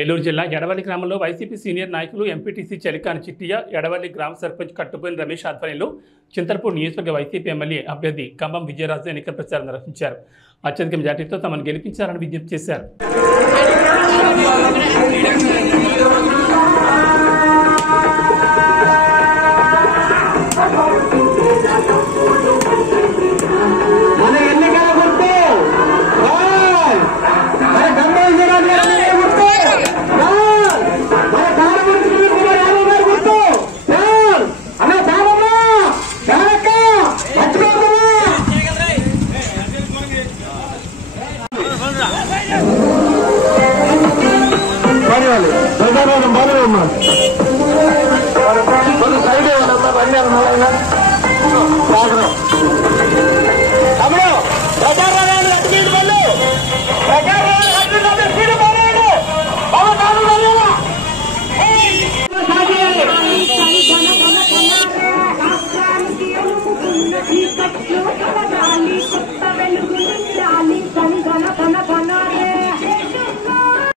ఏలూరు జిల్లా ఎడవల్లి గ్రామంలో YCP senior నాయకులు ఎంపీటీసీ చలికాని చిట్టియ, ఎడవల్లి గ్రామ సర్పంచ్ కట్టుబోయిన రమేష్ ఆధ్వర్యంలో చింతలపూడి నియోజకవర్గ వైసీపీ ఎమ్మెల్యే అభ్యర్థి కంబం విజయరాజు ఎన్నికల ప్రచారం నిర్వహించారు. అత్యధిక మెజార్టీతో తమను గెలిపించాలని విజ్ఞప్తి చేశారు. Vale, vale,